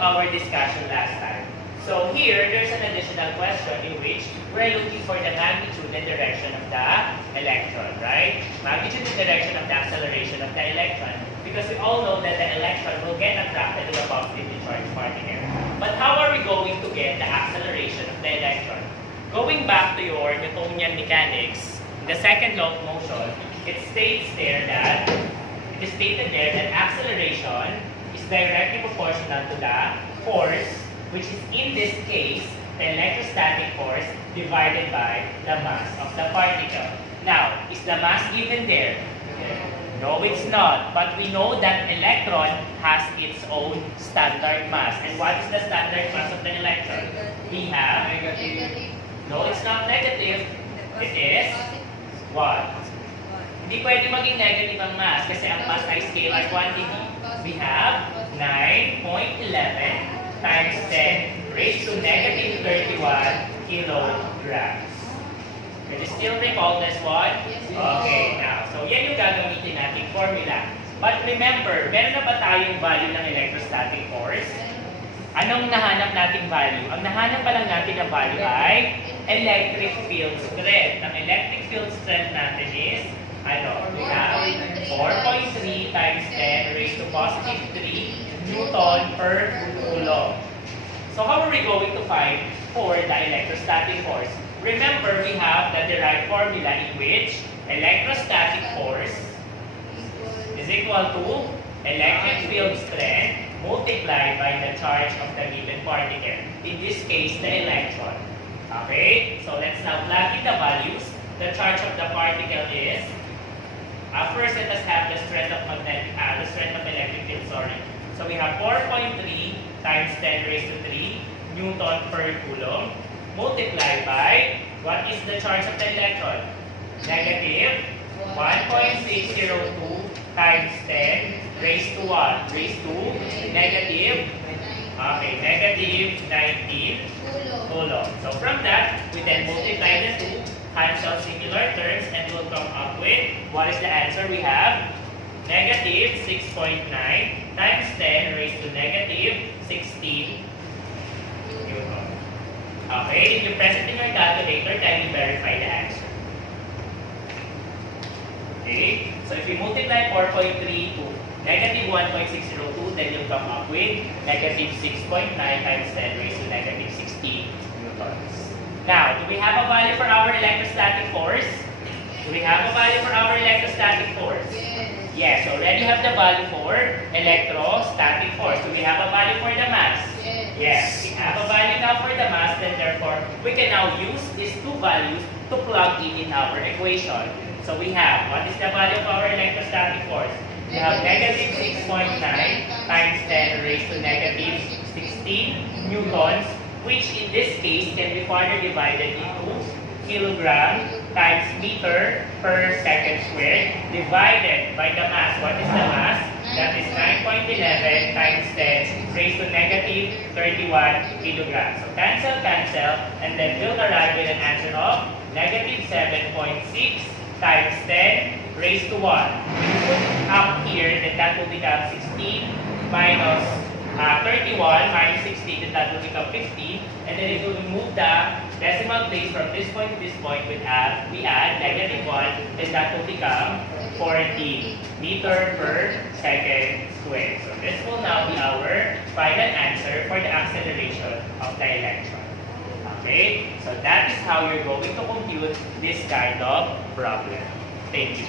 our discussion last time. So here, there's an additional question in which we're looking for the magnitude and direction of the electron, right? Magnitude and direction of the acceleration of the electron, because we all know that the electron will get attracted to the positively charged particle. But how are we going to get the acceleration of the electron? Going back to your Newtonian mechanics, the second law of motion, it states there that, it is stated there that acceleration is directly proportional to the force, which is in this case, the electrostatic force divided by the mass of the particle. Now, is the mass given there? No, it's not. But we know that electron has its own standard mass. And what is the standard mass of the electron? We have... Negative. No, it's not negative. It is... What? Hindi pwede maging negative ang mass kasi ang mass ay scalar quantity. We have 9.11 times 10 raised to negative 31 kilograms. Can you still recall this one? Okay, now, so yan yung gagamitin nating formula. But remember, meron na ba tayong value ng electrostatic force? Anong nahanap nating value? Ang nahanap pa lang natin na value ay electric field strength. Ang electric field strength natin is, we have 4.3 times 10 raised to positive 3 Newton per coulomb. So how are we going to find for the electrostatic force? Remember, we have the derived formula in which electrostatic force is equal to electric field strength multiplied by the charge of the given particle. In this case, the electron. Okay? So let's now plug in the values. The charge of the particle is, first let us have the strength of electric field, sorry. So we have 4.3 times 10 raised to 3 Newton per coulomb multiplied by, what is the charge of the electron? Negative 1.602 times 10 raised to what? Raised to negative, negative 19 coulomb. So from that, we then multiply the two, cancel similar terms, and we'll come up with, what is the answer? We have negative 6.9 times 10 raised to negative 16 Newton. Okay, if you press it in your calculator, kindly verify the answer. Okay, so if you multiply 4.3 to negative 1.602, then you'll come up with negative 6.9 times 10 raised to negative 16 newtons. Now, do we have a value for our electrostatic force? Do we have a value for our electrostatic force? Yes, already have the value for electrostatic force. Do we have a value for the mass? Yes, we have a value now for the mass, then therefore, we can now use these two values to plug in our equation. So we have, what is the value of our electrostatic force? We have negative 6.9 times 10 raised to negative 16 newtons, which in this case can be further divided into kilogram times meter per second squared divided by the mass. What is the mass? That is 9.11 times 10 raised to negative 31 kilograms. So cancel, and then we'll arrive with an answer of negative 7.6 times 10 raised to 1. If you put up here, then that will become 16 minus 31 minus 16, then that will become 15. And then if we remove the decimal place from this point to this point, we add negative 1, then that will become 40 meter per second squared. So this will now be our final answer for the acceleration of the electron. Okay? So that is how you're going to compute this kind of problem. Thank you.